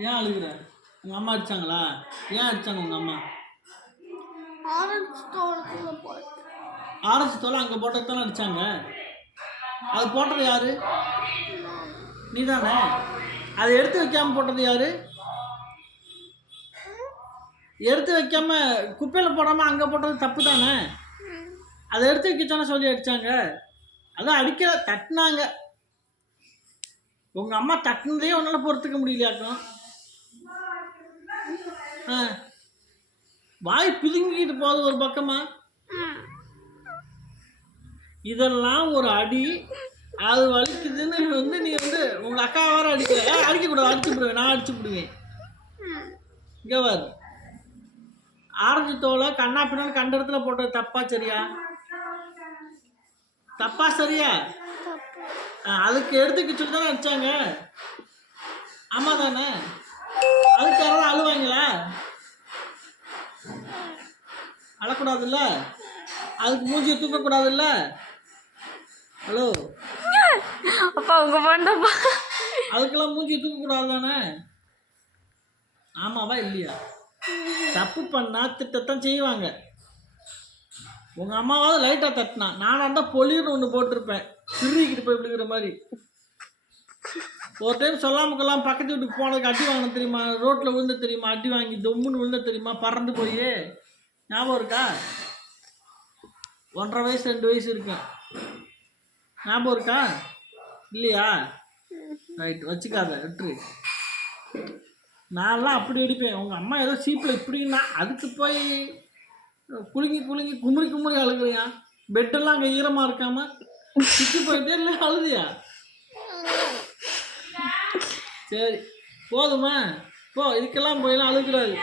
ஏன் அழுகுற? உங்கள் அம்மா அடித்தாங்களா? ஏன் அடித்தாங்க உங்கள் அம்மா? ஆரஞ்சு தோலை அங்கே போட்டதானே அடித்தாங்க. அது போட்டது யாரு? நீ தானே. அதை எடுத்து வைக்காமல் போட்டது யாரு? எடுத்து வைக்காம குப்பையில் போடாமல் அங்கே போட்டது தப்பு தானே. அதை எடுத்து வைக்கத்தானே சொல்லி அடித்தாங்க. அதான் அடிக்கிற தட்டினாங்க. உங்கள் அம்மா தட்டினதே உன்னால் பொறுத்துக்க முடியலையாக்கும். வாய் பிதுங்கிட்டு போகுது ஒரு பக்கமா. இதெல்லாம் ஒரு அடி. அது வலிக்குதுன்னு நீ உங்கள் அக்கா வேற அடிக்கிற. அடிக்கக்கூடாது, அடிச்சு விடுவேன், நான் அடிச்சு விடுவேன். இங்கே வாரு, ஆரஞ்சு தோலை கண்ணா பின்னாலும் கண்ட இடத்துல போட்டது தப்பா சரியா? தப்பா சரியா? அதுக்கு எடுத்துக்க சொல்லி தானே அடிச்சாங்க. ஆமா தானே. அதுக்கு யாராவது அழுவாங்களா? அழக்கூடாதுல்ல. அதுக்கு மூஞ்சியை தூக்கக்கூடாதுல்ல. ஹலோ அப்பா, உங்க பொண்ணப்பா. அதுக்கெல்லாம் மூஞ்சியை தூக்கக்கூடாது தானே. ஆமாவா இல்லையா? தப்பு பண்ணா திட்டத்தான் செய்வாங்க. உங்கள் அம்மாவாவது லைட்டாக தட்டினா, நானாக இருந்தால் பொலின்னு ஒன்று போட்டிருப்பேன், சிரிக்கிட்டு போய் விழுகிற மாதிரி. ஒரு டைம் சொல்லாமல் கொள்ளாமல் பக்கத்து வீட்டுக்கு போனதுக்கு அடி வாங்கின தெரியுமா? ரோட்டில் விழுந்த தெரியுமா? அடி வாங்கி தொம்முன்னு விழுந்த தெரியுமா? பறந்து போய் ஞாபகம் இருக்கா? 1.5 வயசு 2 வயசு இருக்கேன். ஞாபகம் இருக்கா இல்லையா? ரைட், வச்சுக்காத, விட்டுரு. நான்லாம் அப்படி அடிப்பேன். உங்கள் அம்மா ஏதோ சீப்பில் இப்படின்னா அதுக்கு போய் குலுங்கி குலுங்கி குமுறி குமுறி அழுகுறியா? பெட்டெல்லாம் அங்கே ஈரமாக இருக்காம சுற்றி போயிட்டே இல்லை, அழுதியா? சரி போதுமா, போ. இதுக்கெல்லாம் போயெல்லாம் அழுகக்கூடாது.